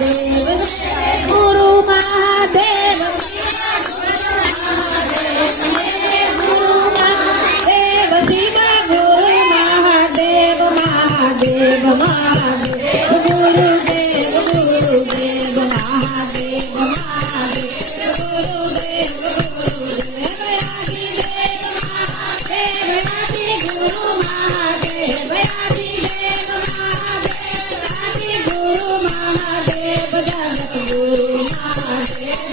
गुरु महादेव महादेव महादेव गुरुदेव गुरुदेव महादेव महादेव गुरुदेव गुरुदेव आदि गुरु महादेव आदि देव महादेव आदि गुरु महादेव जगत गुरु महादेव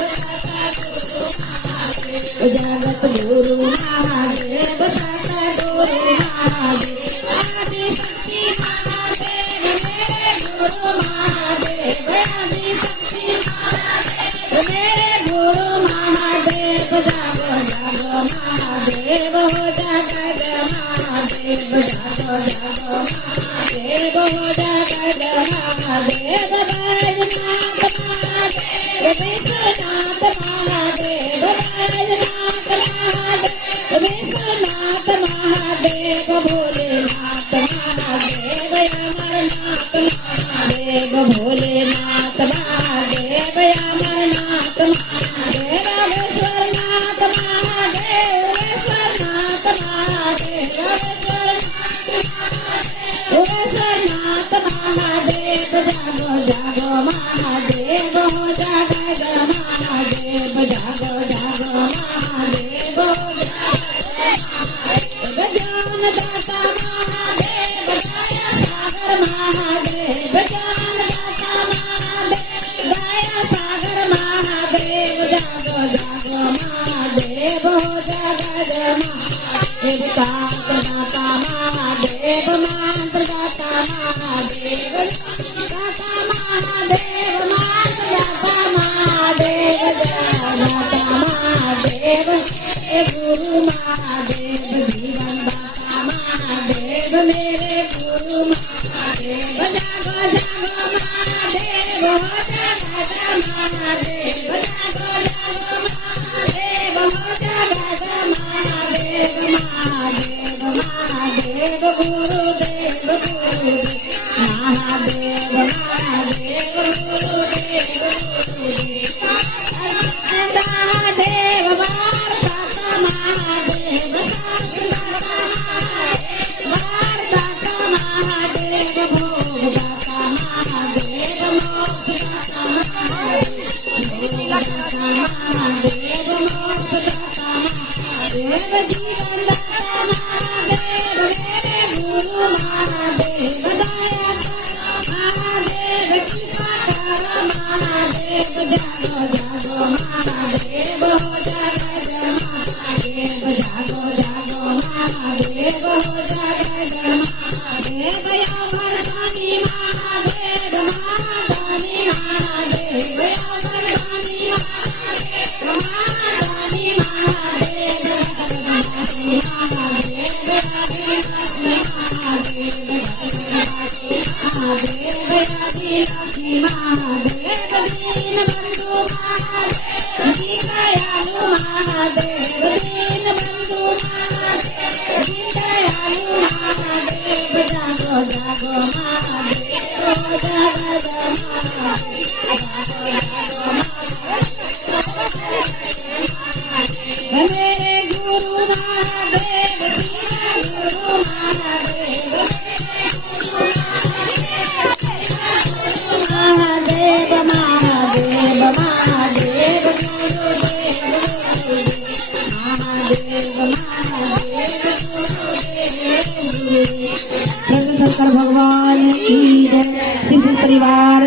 जगत गुरु महादेव सतगुरु महादेव आदि शक्ति महादेव मेरे गुरु महादेव आदि शक्ति महादेव मेरे गुरु महादेव जागो जागो महादेव हो जगत महादेव जागो जागो महादेव हो जगत महादेव बैजनाथ महादेव विश्वनाथ महादेव बैजनाथ महादेव विश्वनाथ महादेव भोलेनाथ महादेव अमरनाथ महादेव भोलेनाथ महादेव अमरनाथ महादेव विश्वनाथ महादेव विश्वनाथ महादेव विश्वनाथ महादेव जागो जागो महादेव हो जगत महादेव जागो जागो महादेव हो ज्ञान दाता महादेव दया सागर महादेव ज्ञान दाता महादेव दया सागर महादेव जागो जागो महादेव हो जगत महादेव शांत दाता महादेव मंत्र दाता महादेव दाता महादेव मंत्र दाता महादेव दाता महादेव गुरु महादेव जीवन दाता महादेव मेरे गुरु महादेव जागो जागो महादेव हो जगत महादेव जागो जागो महादेव हो जगत महादेव महादेव महादेव गुरुदेव गुरुदेव महादेव महादेव गुरुदेव गुरुदेव महादेव वारदाता महादेव वारदाता महादेव भोगदाता महादेव मोक्षदाता महादेव महादेव मोक्षदाता महादेव जीवनदाता महादेव मेरे गुरु महादेव दया महादेव कृपा कर महादेव जागो जागो महादेव हो जगत महादेव जागो जागो महादेव हो जगत महादेव अमरदानी महादेव महादानी महादेव अमरदानी महादानी महादेव महादेव आदिलक्ष्मी महादेव महादेव आदिलक्ष्मी महादेव दीनबंधु महादेव दीनदयालु महादेव दीनबंधु महादेव दीनदयालु महादेव जागो जागो महादेव हो जगत महादेव मेरे गुरु महादेव गुरु महादेव महादेव महादेव महादेव गुरुदेव महादेव महादेव गुरुदेव शंकर भगवान की जय। शिव परिवार।